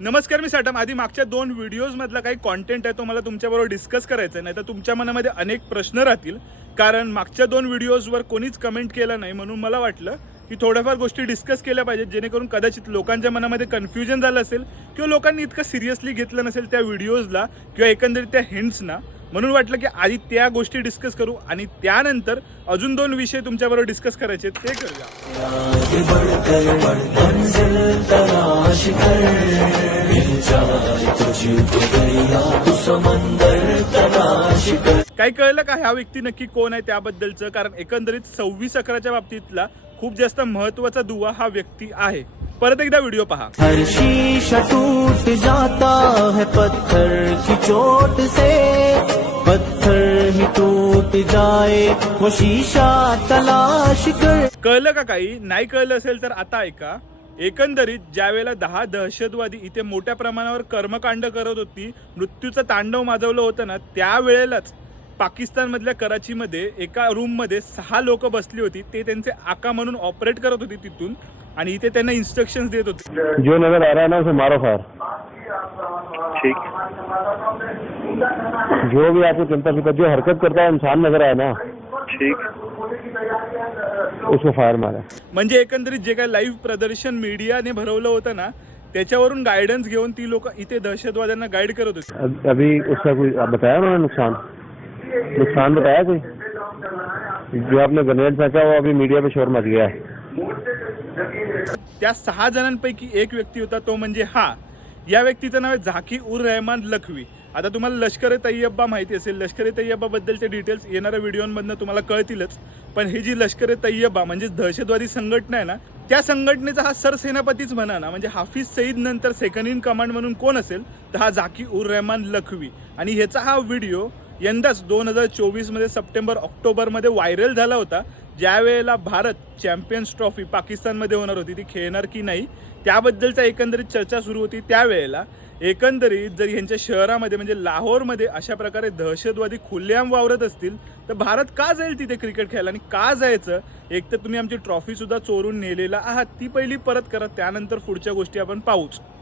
नमस्कार, मी साटम. आधी मागच्या 2 व्हिडिओज मधला काही कॉन्टेंट आहे तो मला तुमच्याबरोबर डिस्कस करायचा आहे, नाही तर तुमच्या मनामध्ये अनेक प्रश्न राहतील. कारण मागच्या 2 व्हिडिओजवर कोणीच कमेंट केलं नाही, म्हणून मला वाटलं की थोड्याफार गोष्टी डिस्कस केल्या पाहिजेत, जेणेकरून कदाचित लोकांच्या मनामध्ये कन्फ्युजन झालं असेल किंवा लोकांनी इतकं सिरियसली घेतलं नसेल त्या व्हिडिओजला किंवा एकंदरीत त्या हिंट्सना. म्हणून वाटलं की आधी त्या गोष्टी डिस्कस करू आणि त्यानंतर अजून 2 विषय तुमच्याबरोबर डिस्कस करायचे ते करूया. काही कळलं का ह्या व्यक्ती नक्की कोण आहे त्याबद्दलचं? कारण एकंदरीत 26/11च्या बाबतीतला खूप जास्त महत्वाचा दुवा हा व्यक्ती आहे. परत एकदा व्हिडिओ पहा. हर शीशा टूट जाता है पत्थर की चोट से, पत्थर ही टूट जाए वो शीशा तलाश कर. कळलं का? काही नाही कळलं असेल तर आता ऐका. एकंदरीत ज्यावेळेला 10 दहशतवादी इथे मोठ्या प्रमाणावर कर्मकांड करत होती, मृत्यूचं तांडव माजवलं होतं ना, त्यावेळेलाच पाकिस्तानमधल्या कराचीमध्ये एका रूममध्ये 6 लोक बसली होती. ते त्यांचे आका म्हणून ऑपरेट करत होती तिथून आणि इथे त्यांना इन्स्ट्रक्शंस देत होते. जो नजर आ रहा है ना उसे मारो फायर. ठीक. जो भी आपको चिंता फिकर जो हरकत करता है इंसान नजर आए ना, ठीक, उसको फायर मारा. म्हणजे एकंदरीत जे काय लाईव्ह प्रदर्शन मीडियाने भरवलं होतं ना, त्याच्यावरून गायडन्स घेऊन ती लोक इथे दहशतवाद्यांना गाईड करत होती. अभी उसका कोई बताया उन्होंने नुकसान बताया कोई? जो आपने ग्रेनेड फेंका वो अभी मीडिया पे शोर मच गया है. त्या 6 जणांपैकी एक व्यक्ती होता, तो म्हणजे हा. या व्यक्तीचं नाव आहे झाकी उर रहमान लखवी. आता तुम्हाला लष्कर-ए-तैयबा माहिती असेल. लष्कर-ए-तैयबा बद्दलचे डिटेल्स येणाऱ्या व्हिडिओमधनं तुम्हाला कळतीलच. पण ही जी लष्कर-ए-तैयबा म्हणजे दहशतवादी संघटना आहे ना, त्या संघटनेचा हा सरसेनापतीच म्हणा ना. म्हणजे हाफिज सईद नंतर सेकंड इन कमांड म्हणून कोण असेल तर हा झाकी उर रहमान लखवी. आणि ह्याचा हा व्हिडिओ यंदाच 2024 मध्ये सप्टेंबर-ऑक्टोबर मध्ये व्हायरल झाला होता, ज्या वेळेला भारत चॅम्पियन्स ट्रॉफी पाकिस्तानमध्ये होणार होती. ती खेळणार की नाही त्याबद्दलचा एकंदरीत चर्चा सुरू होती. त्यावेळेला एकंदरीत जर यांच्या शहरामध्ये म्हणजे लाहोरमध्ये अशा प्रकारे दहशतवादी खुलेआम वावरत असतील तर भारत का जाईल तिथे क्रिकेट खेळायला? आणि का जायचं? एक तर तुम्ही आमची ट्रॉफी सुद्धा चोरून नेलेला आहात, ती पहिली परत करा, त्यानंतर पुढच्या गोष्टी आपण पाहूच.